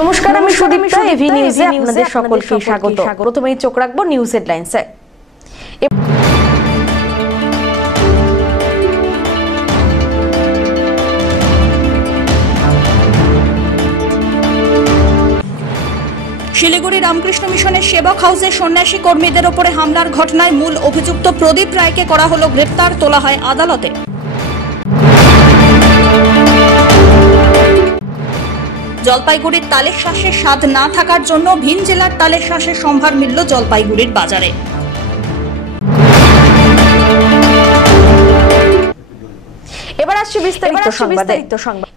নমস্কার, আমি সুদীপ্তা। এভি নিউজে আপনাদের সকলকে স্বাগত। প্রথমেই চোখ রাখবো নিউজ হেডলাইন্সে। শিলিগুড়ি রামকৃষ্ণ মিশনের সেবক হাউসে সন্ন্যাসী কর্মীদের ওপরে হামলার ঘটনায় মূল অভিযুক্ত প্রদীপ রায়কে করা হলো গ্রেপ্তার, তোলা হয় আদালতে। জলপাইগুড়ির তালের শ্বাসের স্বাদ না থাকার জন্য ভিন জেলার তালের শ্বাসের সম্ভার মিলল জলপাইগুড়ির বাজারে। এবার আসছে বিস্তারিত সংবাদ।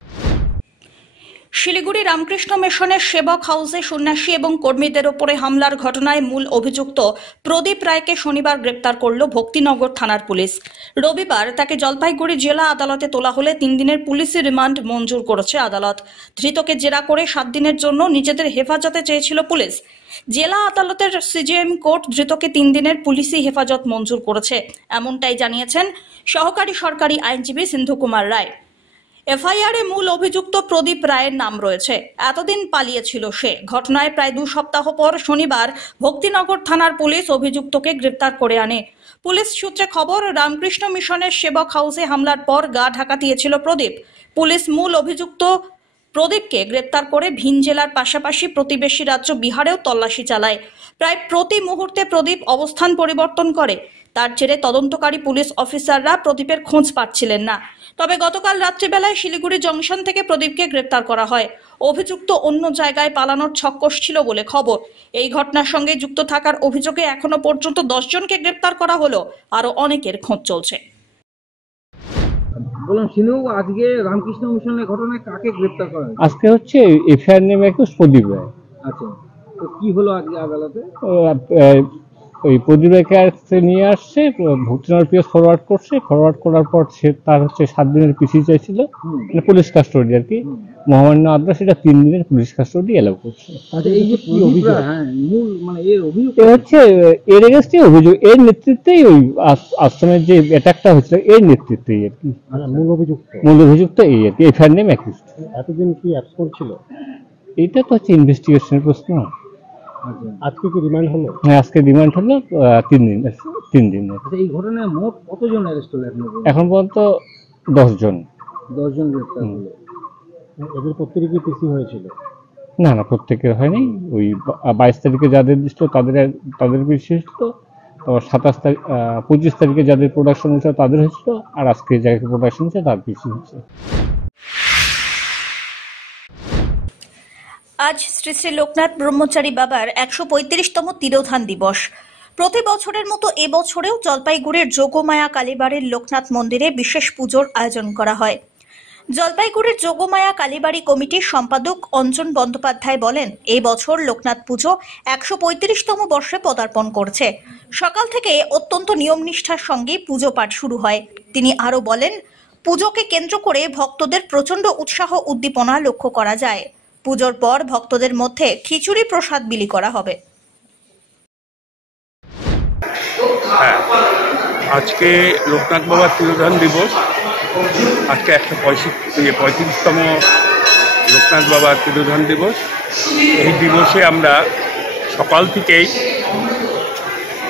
শিলিগুড়ি রামকৃষ্ণ মিশনের সেবক হাউসে সন্ন্যাসী এবং কর্মীদের ওপরে হামলার ঘটনায় মূল অভিযুক্ত প্রদীপ রায়কে শনিবার গ্রেপ্তার করল ভক্তিনগর থানার পুলিশ। রবিবার তাকে জলপাইগুড়ি জেলা আদালতে তোলা হলে 3 দিনের পুলিশি রিমান্ড মঞ্জুর করেছে আদালত। ধৃতকে জেরা করে 7 দিনের জন্য নিজেদের হেফাজতে চেয়েছিল পুলিশ। জেলা আদালতের সিজিএম কোর্ট ধৃতকে 3 দিনের পুলিশি হেফাজত মঞ্জুর করেছে, এমনটাই জানিয়েছেন সহকারী সরকারি আইনজীবী সিন্ধু কুমার রায়। এফআইআরে মূল অভিযুক্ত প্রদীপ রায়ের নাম রয়েছে। এতদিন পালিয়েছিল সে। ঘটনায় প্রায় 2 সপ্তাহ পর শনিবার ভক্তিনগর থানার পুলিশ অভিযুক্তকে গ্রেপ্তার করে আনে। পুলিশ সূত্রে খবর, রামকৃষ্ণ মিশনের সেবক হাউসে হামলার পর গা ঢাকা দিয়েছিল প্রদীপ। পুলিশ মূল অভিযুক্ত প্রদীপকে গ্রেপ্তার করে ভিন জেলার পাশাপাশি প্রতিবেশী রাজ্য বিহারেও তল্লাশি চালায়। প্রায় প্রতি মুহূর্তে প্রদীপ অবস্থান পরিবর্তন করে। তার জেরে তদন্তকারী পুলিশ অফিসাররা প্রদীপের খোঁজ পাচ্ছিলেন না। তবে গতকাল রাত্রিবেলায় শিলিগুড়ি জংশন থেকে প্রদীপকে গ্রেপ্তার করা হয়। অভিযুক্ত অন্য জায়গায় পালানোর ছক কষছিল বলে খবর। এই ঘটনার সঙ্গে যুক্ত থাকার অভিযোগে এখনো পর্যন্ত 10 জনকে গ্রেপ্তার করা হলো, আরো অনেকের খোঁজ চলছে। বললাম সিনু, আজকে রামকৃষ্ণ মিশনের ঘটনায় কাকে গ্রেপ্তার করা হয়েছে? আজকে হচ্ছে এফআইআর নেমে একটু প্রদীপ রায়। আচ্ছা, তো কি হলো আজকে আদালতে? ওই প্রদীপ রায়কে নিয়ে আসছে, ভক্তিনগর পিএস ফরওয়ার্ড করছে। ফরওয়ার্ড করার পর সে তার হচ্ছে 7 দিনের পিসি চাইছিল, মানে পুলিশ কাস্টডি আর কি। মহামান্য আদালত সেটা 3 দিনের পুলিশ কাস্টডি এলাও করছে। আচ্ছা, এই যে কি অভিযোগ? হ্যাঁ, মূল মানে এর অভিযোগ হচ্ছে এর এগেইনস্টে অভিযোগ, এর নেতৃত্বেই ওই আশ্রমের যে অ্যাটাকটা হয়েছিল এর নেতৃত্বেই আর কি। মূল অভিযুক্ত এই আর কি, এফআইআর নেম অ্যাকিউজড। এতদিন কি অ্যাবসেন্ট ছিল? এটা তো হচ্ছে ইনভেস্টিগেশনের প্রশ্ন। আজকে কি রিমান্ড হলো? হ্যাঁ, আজকে রিমান্ড হলো 3 দিন। আচ্ছা, এই ঘটনায় মোট কতজন অ্যারেস্ট হলো এখন পর্যন্ত 10 জন। 10 জন গ্রেপ্তার হলো। এদের প্রত্যেকে কি পিসি হয়েছিল? না, প্রত্যেকের হয়নি। ওই 22 তারিখে যাদের দিচ্ছিল তাদের পিসি হয়েছিল। তো 25 তারিখে যাদের প্রোডাকশন হয়েছিল তাদের হয়েছিল। আর আজকে যাকে প্রোডাকশন হয়েছে তার পিসি হয়েছে। আজ শ্রী শ্রী লোকনাথ ব্রহ্মচারী বাবার 135তম তিরোধান দিবস। প্রতি বছরের মতো এবছরেও জলপাইগুড়ির যোগমায়া কালীবাড়ির লোকনাথ মন্দিরে বিশেষ পুজোর আয়োজন করা হয়। জলপাইগুড়ির যোগমায়া কালীবাড়ি কমিটির সম্পাদক অঞ্জন বন্দ্যোপাধ্যায় বলেন, এই বছর লোকনাথ পুজো 135তম বর্ষে পদার্পণ করছে। সকাল থেকে অত্যন্ত নিয়ম নিষ্ঠার সঙ্গে পুজো পাঠ শুরু হয়। তিনি আরো বলেন, পুজোকে কেন্দ্র করে ভক্তদের প্রচন্ড উৎসাহ উদ্দীপনা লক্ষ্য করা যায়। পুজোর পর ভক্তদের মধ্যে খিচুড়ি প্রসাদ বিলি করা হবে। হ্যাঁ, আজকে লোকনাথ বাবার তিরোধান দিবস। আজকে 135তম লোকনাথ বাবার তিরোধান দিবস। এই দিবসে আমরা সকাল থেকেই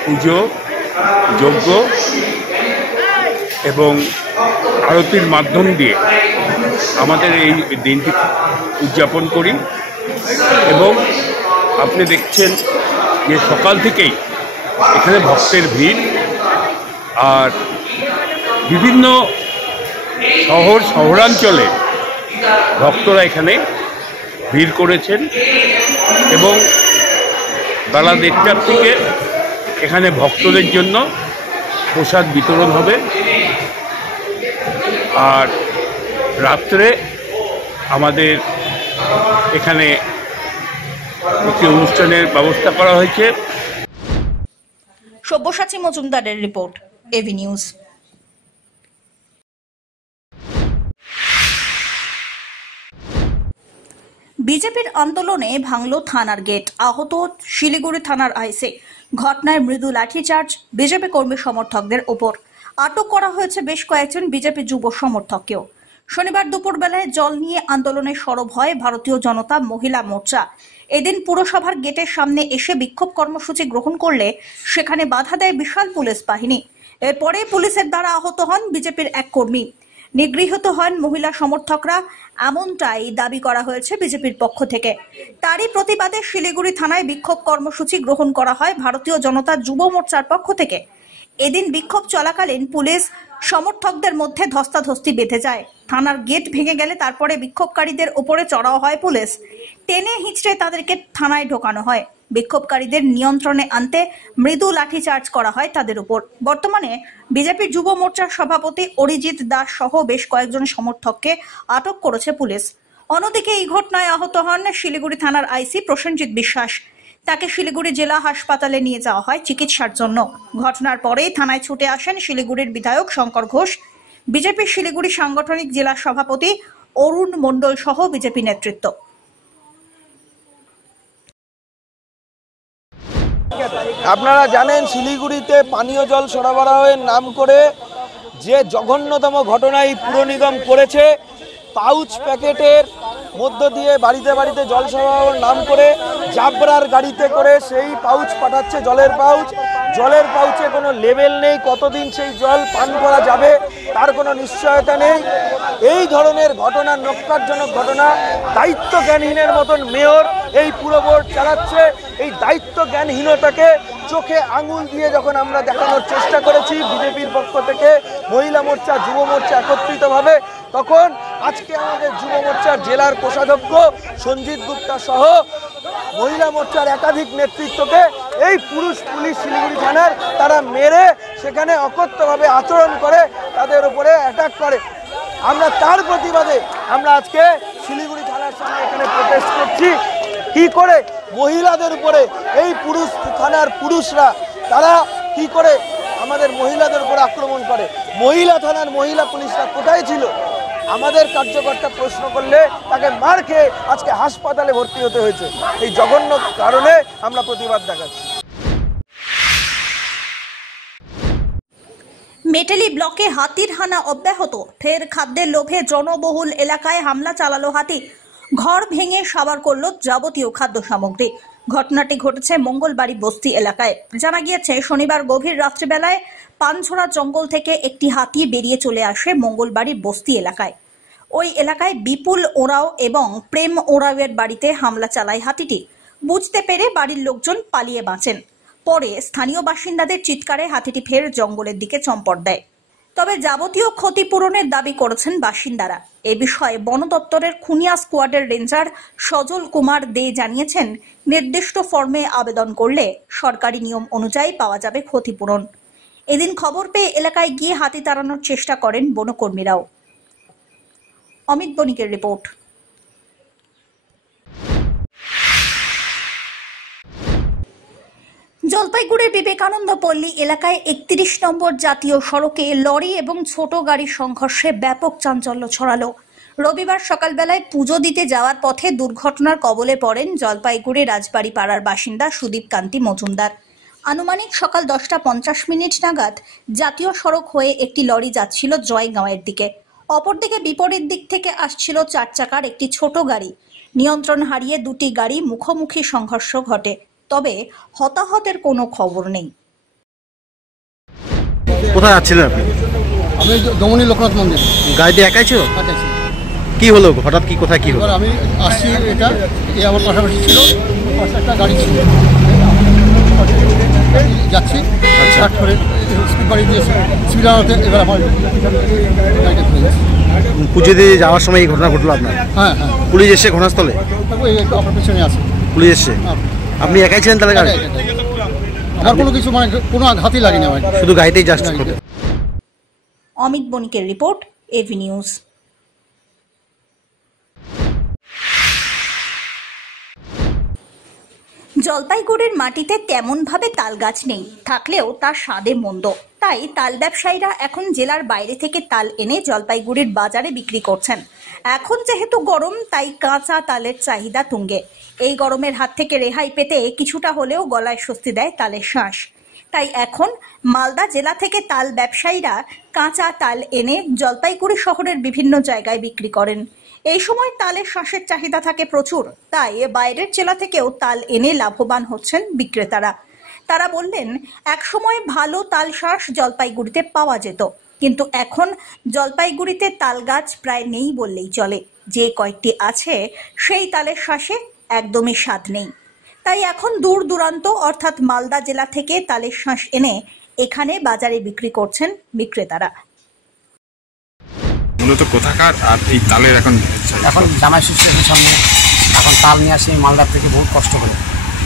পুজো, যজ্ঞ এবং আরতির মাধ্যম দিয়ে আমাদের এই দিনটি উদযাপন করি। এবং আপনি দেখছেন যে সকাল থেকেই এখানে ভক্তের ভিড়, আর বিভিন্ন শহরাঞ্চলে ভক্তরা এখানে ভিড় করেছেন। এবং বেলা 1:30টার থেকে এখানে ভক্তদের জন্য প্রসাদ বিতরণ হবে। আর রাত্রে আমাদের এখানে একটি অনুষ্ঠানের ব্যবস্থা করা হয়েছে। সব্যসাচী মজুমদারের রিপোর্ট, এভি নিউজ। বিজেপির আন্দোলনে ভাঙল থানার গেট, আহত শিলিগুড়ি থানার আইসি। ঘটনায় মৃদু লাঠিচার্জ বিজেপি কর্মী সমর্থকদের ওপর। আটক করা হয়েছে বেশ কয়েকজন বিজেপি যুব সমর্থককেও। শনিবার দুপুরবেলায় জল নিয়ে আন্দোলনে সরব হয় ভারতীয় জনতা মহিলা মোর্চা। এদিন পুরসভার গেটের সামনে এসে বিক্ষোভ কর্মসূচি গ্রহণ করলে সেখানে বাধা দেয় বিশাল পুলিশ বাহিনী। এরপরে পুলিশের দ্বারা আহত হন বিজেপির এক কর্মী, নিগৃহীত হন মহিলা সমর্থকরা, এমনটাই দাবি করা হয়েছে বিজেপির পক্ষ থেকে। তারই প্রতিবাদে শিলিগুড়ি থানায় বিক্ষোভ কর্মসূচি গ্রহণ করা হয় ভারতীয় জনতা যুব মোর্চার পক্ষ থেকে। এদিন বিক্ষোভ চলাকালীন পুলিশ সমর্থকদের মধ্যে ধস্তাধস্তি বেঁধে যায়। থানার গেট ভেঙে গেলে তারপরে বিক্ষোভকারীদের ওপরে চড়াও হয় পুলিশ। টেনে হিঁচড়ে তাদেরকে থানায় ঢোকানো হয়। বিক্ষোভকারীদের নিয়ন্ত্রণে আনতে মৃদু লাঠিচার্জ করা হয় তাদের উপর। বর্তমানে বিজেপির যুব মোর্চার সভাপতি অরিজিৎ দাস সহ বেশ কয়েকজন সমর্থককে আটক করেছে পুলিশ। অন্যদিকে এই ঘটনায় আহত হন শিলিগুড়ি থানার আইসি প্রসেনজিৎ বিশ্বাস। তাকে শিলিগুড়ি জেলা হাসপাতালে নিয়ে যাওয়া হয় চিকিৎসার জন্য। ঘটনার পরেই থানায় ছুটে আসেন শিলিগুড়ির বিধায়ক শঙ্কর ঘোষ, বিজেপির শিলিগুড়ি সাংগঠনিক জেলা সভাপতি অরুণ মণ্ডল সহ বিজেপি নেতৃত্ব। আপনারা জানেন শিলিগুড়িতে পানীয় জল সরবরাহের নাম করে যে জঘন্যতম ঘটনা এই পুর নিগম করেছে, পাউচ প্যাকেটের মধ্য দিয়ে বাড়িতে বাড়িতে জল সরবরাহের নাম করে জাবরার গাড়িতে করে সেই পাউচ পাঠাচ্ছে, জলের পাউচে কোনো লেভেল নেই, কতদিন সেই জল পান করা যাবে তার কোনো নিশ্চয়তা নেই। এই ধরনের ঘটনা, নক্কারজনক ঘটনা, দায়িত্ব জ্ঞানহীনের মতন মেয়র এই পুরো বোর্ড চালাচ্ছে। এই দায়িত্ব জ্ঞানহীনতাকে চোখে আঙুল দিয়ে যখন আমরা দেখানোর চেষ্টা করেছি বিজেপির পক্ষ থেকে, মহিলা মোর্চা যুব মোর্চা একত্রিতভাবে, তখন আজকে আমাদের যুব মোর্চার জেলার কোষাধ্যক্ষ সঞ্জিত গুপ্তা সহ মহিলা মোর্চার একাধিক নেতৃত্বকে এই পুলিশ শিলিগুড়ি থানার তারা মেরে সেখানে অকথ্যভাবে আচরণ করে, তাদের উপরে অ্যাটাক করে। আমরা তার প্রতিবাদে আমরা আজকে শিলিগুড়ি থানার সামনে এখানে প্রোটেস্ট করছি। কি করে মহিলাদের উপরে এই থানার পুরুষরা তারা কি করে আমাদের মহিলাদের উপর আক্রমণ করে? মহিলা থানার মহিলা পুলিশরা কোথায় ছিল? আমাদের কার্যকর্তা প্রশ্ন করলে তাকে মার খেয়ে আজকে হাসপাতালে ভর্তি হতে হয়েছে। এই জঘন্য কারণে আমরা প্রতিবাদ দেখাচ্ছি। মেটেলি ব্লকে হাতির হানা অব্যাহত। ফের খাদ্যের লোভে জনবহুল এলাকায় হামলা চালালো হাতি। ঘর ভেঙে সাবার করলো যাবতীয় খাদ্য সামগ্রী। ঘটনাটি ঘটেছে মঙ্গলবাড়ি বস্তি এলাকায়। জানা গিয়েছে শনিবার গভীর রাত্রিবেলায় পানছড়া জঙ্গল থেকে একটি হাতি বেরিয়ে চলে আসে মঙ্গলবাড়ি বস্তি এলাকায়। ওই এলাকায় বিপুল ওরাও এবং প্রেম ওরাওয়ের বাড়িতে হামলা চালায় হাতিটি। বুঝতে পেরে বাড়ির লোকজন পালিয়ে বাঁচেন। পরে স্থানীয় বাসিন্দাদের চিৎকারে হাতিটি ফের জঙ্গলের দিকে চম্পট দেয়। তবে যাবতীয় ক্ষতিপূরণের দাবি করেছেন বাসিন্দারা। এ বিষয়ে বন দপ্তরের খুনিয়া স্কোয়াডের রেঞ্জার সজল কুমার দে জানিয়েছেন, নির্দিষ্ট ফর্মে আবেদন করলে সরকারি নিয়ম অনুযায়ী পাওয়া যাবে ক্ষতিপূরণ। এদিন খবর পেয়ে এলাকায় গিয়ে হাতি তাড়ানোর চেষ্টা করেন বনকর্মীরাও। অমিত বণিকের রিপোর্ট। জলপাইগুড়ির বিবেকানন্দ পল্লী এলাকায় 31 নম্বর জাতীয় সড়কে লরি এবং ছোট গাড়ির সংঘর্ষে ব্যাপক চাঞ্চল্য ছড়ালো। রবিবার সকালবেলায় পুজো দিতে যাওয়ার পথে দুর্ঘটনার কবলে পড়েন জলপাইগুড়ি রাজবাড়ি পাড়ার বাসিন্দা সুদীপ কান্তি মজুমদার। আনুমানিক সকাল 10:50 নাগাদ জাতীয় সড়ক হয়ে একটি লরি যাচ্ছিল জয়গাঁওয়ের দিকে। অপরদিকে বিপরীত দিক থেকে আসছিল 4 চাকার একটি ছোট গাড়ি। নিয়ন্ত্রণ হারিয়ে দুটি গাড়ি মুখোমুখি সংঘর্ষ ঘটে। তবে হতাহতের কোনো খবর নেই। কোথায় যাচ্ছিলেন আপনি? আমি দমনী লোকনাথ মন্দির গাড়িতে একাই ছিল? কাটাইছি। কি হলো হঠাৎ, কি কোথায় কি হলো? এবার আমি আসছি, এটা আমার পাশাপাশি ছিল, পাশে একটা গাড়ি ছিল, যাচ্ছি স্টার্ট করে স্পিড বাড়ি দিয়েছে, স্পিড আনাতে এবার আমার গাড়িটা খুলে গেছে। পুজো দিয়ে যাওয়ার সময় এই ঘটনা ঘটলো আপনার? হ্যাঁ হ্যাঁ, পুলিশ এসে ঘটনাস্থলে? ওই আপনার পেছনে আছে পুলিশ এসে? আপনি একাই ছিলেন তাহলে গাড়ি? আমার কোনো কিছু মানে কোনো আঘাতই লাগেনি আমার, শুধু গাড়িতেই জাস্ট। অমিত বণিকের রিপোর্ট, এভি নিউজ। জলপাইগুড়ির মাটিতে তেমন ভাবে তাল গাছ নেই, থাকলেও তার স্বাদে মন্দ। তাই তাল ব্যবসায়ীরা এখন জেলার বাইরে থেকে তাল এনে জলপাইগুড়ির বাজারে বিক্রি করছেন। এখন যেহেতু গরম, তাই কাঁচা তালের চাহিদা তুঙ্গে। এই গরমের হাত থেকে রেহাই পেতে কিছুটা হলেও গলায় স্বস্তি দেয় তালের শাঁস। তাই এখন মালদা জেলা থেকে তাল ব্যবসায়ীরা কাঁচা তাল এনে জলপাইগুড়ি শহরের বিভিন্ন জায়গায় বিক্রি করেন। এই সময় তালের শাঁসের চাহিদা থাকে প্রচুর, তাই বাইরের জেলা থেকেও তাল এনে লাভবান হচ্ছেন বিক্রেতারা। তারা বললেন, এক সময় ভালো তাল শাঁস জলপাইগুড়িতে পাওয়া যেত, কিন্তু এখন জলপাইগুড়িতে তাল গাছ প্রায় নেই বললেই চলে। যে কয়েকটি আছে সেই তালের শাঁসে একদমই স্বাদ নেই। তাই এখন দূর দূরান্ত অর্থাৎ মালদা জেলা থেকে তালের শাঁস এনে এখানে বাজারে বিক্রি করছেন বিক্রেতারা। মূলত কোথাকার আর এই তালের এখন জামাই ষষ্ঠীর সামনে এখন তাল নিয়ে আসি মালদার থেকে বহুত কষ্ট করে,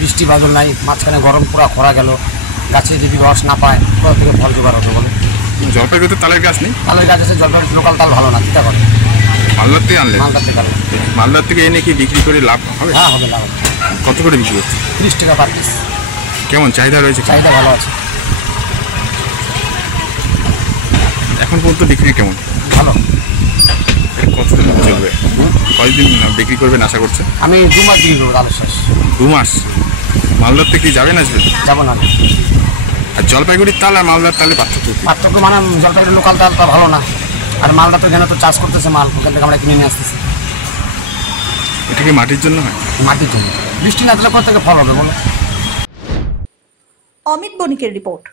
বৃষ্টি বাদল নাই, মাঝখানে গরম পুরা খরা গেল, গাছে যদি রস না পায় কোথা থেকে ফল জোগাড় হতে বলে। জলপাইগুড়িতে তালের গাছ নেই? তালের গাছ আছে, জলপাইগুড়ি লোকাল তাল ভালো না, চিন্তা করে মালদার থেকে আনলে? মালদার থেকে এনে কি বিক্রি করে লাভ হবে? হ্যাঁ হবে, লাভ। কত করে বিক্রি হচ্ছে? 30 টাকা পার পিস। কেমন চাহিদা রয়েছে? চাহিদা ভালো আছে, এখন পর্যন্ত বিক্রি কেমন? ভালো। কতদিন চলবে? কতদিন বিক্রি করবেন আশা করছেন? আমি 2 মাস বিক্রি করবো তালের শাঁস। 2 মাস? মালদার থেকে যাবেন আসবে? যাবো না। আর জলপাইগুড়ির তাল আর মালদার তালে পার্থক্য মানে জলপাইগুড়ি লোকাল তালটা ভালো না, আর মালদা তো এখানে তো চাষ করতেছে মাল, ওখান থেকে আমরা কিনে নিয়ে আসতেছি। এটা কি মাটির জন্য হয়? মাটির জন্য, বৃষ্টি না দিলে কোথা থেকে ফল হবে বলো। অমিত বণিকের রিপোর্ট।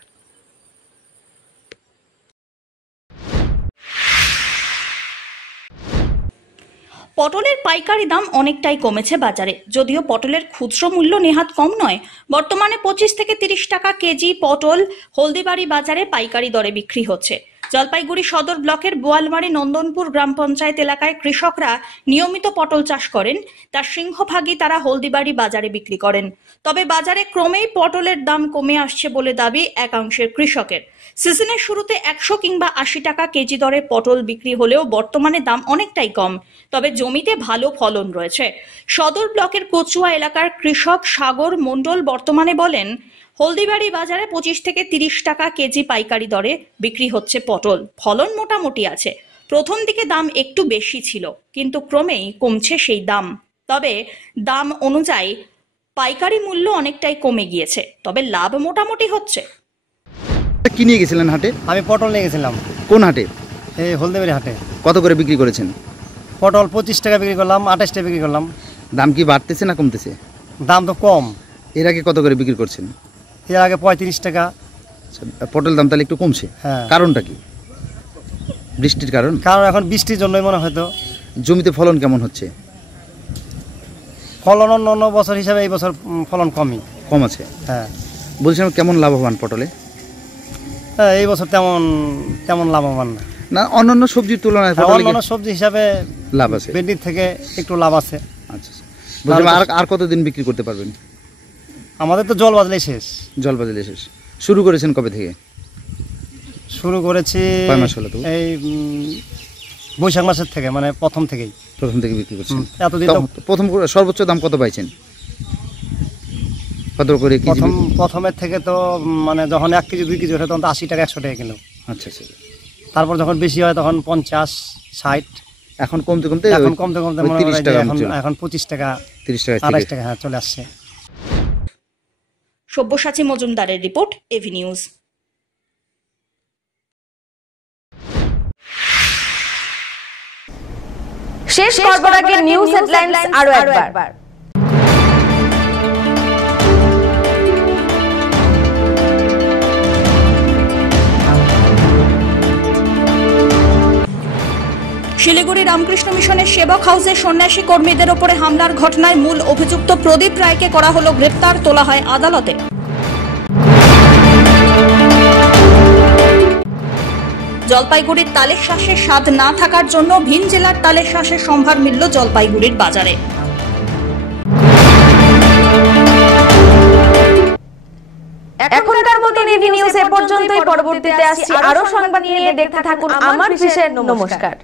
পটলের পাইকারি দাম অনেকটাই কমেছে বাজারে, যদিও পটলের খুচরো মূল্য নেহাত কম নয়। বর্তমানে 25 থেকে 30 টাকা কেজি পটল হলদিবাড়ি বাজারে পাইকারি দরে বিক্রি হচ্ছে। জলপাইগুড়ি সদর ব্লকের বোয়ালমারি নন্দনপুর গ্রাম পঞ্চায়েত এলাকায় কৃষকরা নিয়মিত পটল চাষ করেন, তার সিংহভাগই তারা হলদিবাড়ি বাজারে বিক্রি করেন। তবে বাজারে ক্রমেই পটলের দাম কমে আসছে বলে দাবি একাংশের কৃষকের। সিজনের শুরুতে 100 কিংবা 80 টাকা কেজি দরে পটল বিক্রি হলেও বর্তমানে দাম অনেকটাই কম, তবে জমিতে ভালো ফলন রয়েছে। সদর ব্লকের কচুয়া এলাকার কৃষক সাগর মণ্ডল বর্তমানে বলেন, হলদিবাড়ি বাজারে 25 থেকে 30 টাকা কেজি পাইকারি দরে বিক্রি হচ্ছে পটল। ফলন মোটামুটি আছে। প্রথম দিকে দাম একটু বেশি ছিল, কিন্তু ক্রমেই কমছে সেই দাম। তবে দাম অনুযায়ী পাইকারি মূল্য অনেকটাই কমে গিয়েছে, তবে লাভ মোটামুটি হচ্ছে। কি নিয়ে গেছিলেন হাটে? আমি পটল নিয়ে গেছিলাম। কোন হাটে? এই হলদিবাড়ি হাটে। কত করে বিক্রি করেছেন? পটল 25 টাকা বিক্রি করলাম, 28 টাকা বিক্রি করলাম। দাম কি বাড়তেছে না কমতেছে? দাম তো কম। এর আগে কত করে বিক্রি করছেন? এর আগে 35 টাকা। পটল দাম তাহলে একটু কমছে? হ্যাঁ। কারণটা কি? বৃষ্টির কারণ? কারণ এখন বৃষ্টির জন্যই মনে হয়তো। জমিতে ফলন কেমন হচ্ছে? ফলন অন্য বছর হিসাবে এই বছর ফলন কম আছে। হ্যাঁ। বলছিলাম কেমন লাভবান পটলে? হ্যাঁ, এই বছর তেমন লাভবান না। না, অন্যান্য সবজির তুলনায় অন্যান্য সবজি হিসাবে লাভ আছে, ভেন্ডির থেকে একটু লাভ আছে। আচ্ছা, বলছিলাম আর কতদিন বিক্রি করতে পারবেন? আমাদের তো জল বাজলেই শেষ। জল বাজলে শেষ। শুরু করেছেন কবে থেকে? শুরু করেছি কয় মাস হলো? এই বৈশাখ মাসের থেকে, মানে প্রথম থেকে বিক্রি করছেন। এতদিন প্রথম সর্বোচ্চ দাম কত পাইছেন? কত করে কেজি? প্রথমের থেকে তো মানে যখন 1 কেজি 2 কেজি ওঠে তখন তো 80 টাকা 100 টাকা কিলো। আচ্ছা আচ্ছা। তারপর যখন বেশি হয় তখন 50 60। এখন কমতে কমতে মনে হয় এখন 25 টাকা 30 টাকা 28 টাকা হ্যাঁ চলে আসছে। সব্যসাচী মজুমদারের রিপোর্ট, এভি নিউজ। শেষ করবার আগে নিউজ হেডলাইন্স আরো একবার। শিলিগুড়ি রামকৃষ্ণ মিশনের সেবক হাউসে সন্ন্যাসী কর্মীদের ওপরে হামলার ঘটনায় মূল অভিযুক্ত প্রদীপ রায়কে করা হলো গ্রেপ্তার, তোলা হয় আদালতে। জলপাইগুড়ির তালের শাঁসের স্বাদ না থাকার জন্য ভিন জেলার তালের শাঁসের সম্ভার মিলল জলপাইগুড়ির বাজারে। এখনকার মতো এভি নিউজ এ পর্যন্তই। পরবর্তীতে আসছি আরো সংবাদ নিয়ে, দেখতে থাকুন আমার বিশেষ। নমস্কার।